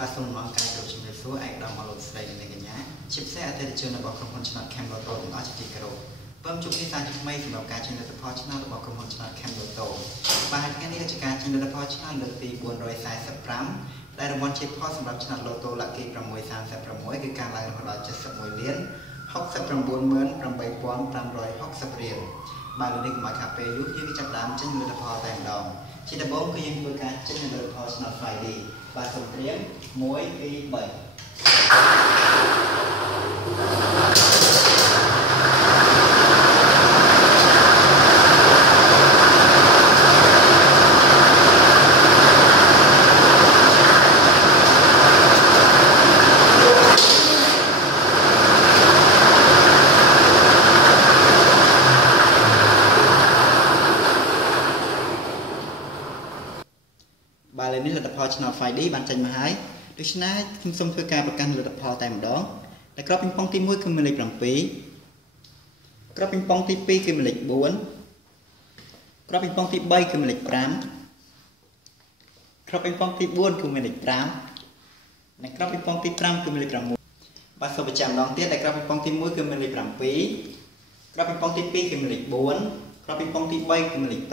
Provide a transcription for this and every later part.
បាទសូមអរគុណគ្រប់ជំរាបសួរឯកឧត្តមលោកស្រីនិងកញ្ញាជាពិសេសអតិថិជនរបស់ក្រុមហ៊ុនឆ្នោត Camloto ទាំងអស់ជាទីគោរពបើជួបគ្នាសាជាថ្មីសម្រាប់ការចេញលទ្ធផលឆ្នោតរបស់ក្រុមហ៊ុនឆ្នោត Camloto បាទថ្ងៃនេះជាការចេញលទ្ធផលឆ្នោតលើកទី445ដែលរង្វាន់ជាផលសម្រាប់ឆ្នោត Lotto Lucky 636គឺការឡើងរហូតដល់71លាន698,560 រៀលបាទលើនេះកុំឲ្យខាតពេលយូរយើងចាប់ដើមចេញលទ្ធផលតែម្ដងជាដំបូងគឺយើងធ្វើការចេញលទ្ធផលឆ្នោត Friday បាទសូមត្រៀម1 2 3បាទលើនេះលទ្ធផលឆ្នោត Friday បានចេញមកហើយដូច្នេះខ្ញុំសូមធ្វើការប្រកាសលទ្ធផលតែម្ដងតែក្របពីងប៉ុងទី1គឺមានលេខ7ក្របពីងប៉ុងទី2គឺមានលេខ4ក្របពីងប៉ុងទី3គឺមានលេខ5ក្របពីងប៉ុងទី4គឺមានលេខ5និងក្របពីងប៉ុងទី5គឺមានលេខ6បាទសូមបញ្ជាក់ម្ដងទៀតតែក្របពីងប៉ុងទី1គឺមានលេខ7ក្របពីងប៉ុងទី2គឺមានលេខ4ក្របពីងប៉ុងទី3គឺមានលេខ5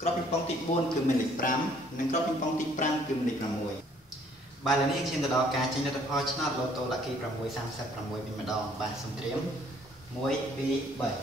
ក្របពីងប៉ុងទី4គឺមានលេខ5និងក្របពីងប៉ុងទី5គឺមានលេខ6បាទឥឡូវនេះខ្ញុំទៅដល់ការចេញលទ្ធផលឆ្នោត Lotto Lucky 636វិញម្ដងបាទសូមត្រៀម1 2 3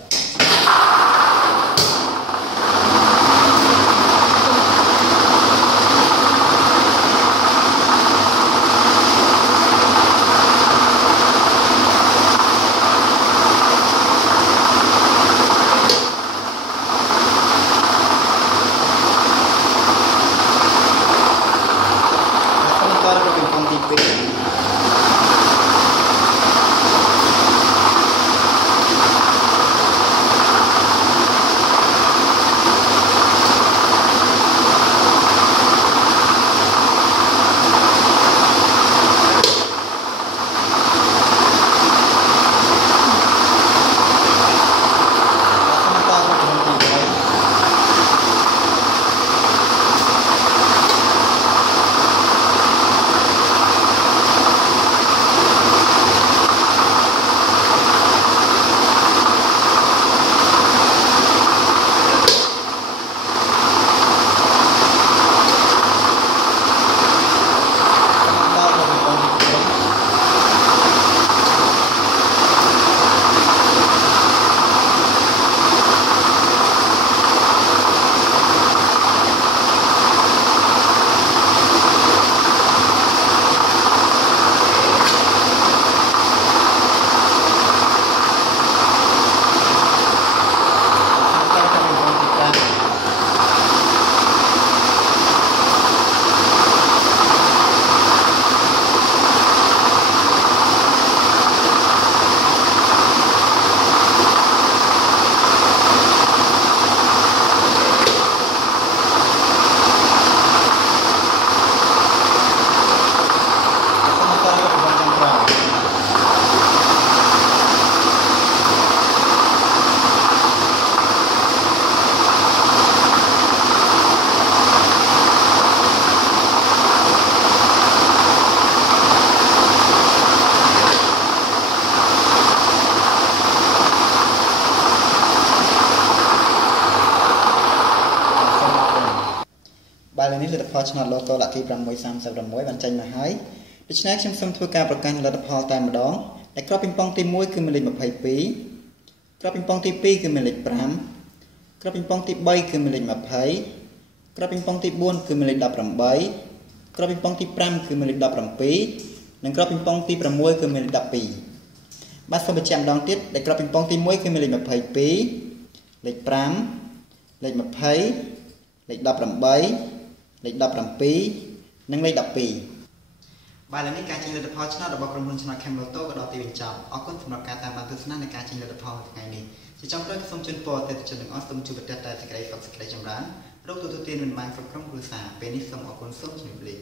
បាទឥឡូវនេះលទ្ធផលឆ្នោត Lotto Lucky 636បានចេញមកហើយដូច្នេះខ្ញុំសូមធ្វើការប្រកាសលទ្ធផលតែម្ដងដែលក្របពីងប៉ុងទី1គឺមានលេខ22ក្របពីងប៉ុងទី2គឺមានលេខ5ក្របពីងប៉ុងទី3គឺមានលេខ20ក្របពីងប៉ុងទី4គឺមានលេខ18ក្របពីងប៉ុងទី5គឺមានលេខ17និងក្របពីងប៉ុងទី6គឺមានលេខ12បាទសូមបញ្ជាក់ម្ដងទៀតដែលក្របពីងប៉ុងទី1គឺមានលេខ22លេខ5លេខ20លេខ18លេខ17និងលេខ12បាទឥឡូវនេះការចេញលទ្ធផលឆ្នោតរបស់ក្រុមហ៊ុនឆ្នោត Camloto ក៏ដល់ទីបញ្ចប់អរគុណសម្រាប់ការតាមដានទស្សនានៃការចេញលទ្ធផលថ្ងៃនេះជាចុងក្រោយសូមជូនពរអតិថិជនទាំងអស់សូមជួបប្រទះតែសេចក្តីសុខសេចក្តីចម្រើនរកទទួលទានមិនបានគ្រប់ក្រុមគ្រួសារពេលនេះសូមអរគុណសូមជម្រាបលា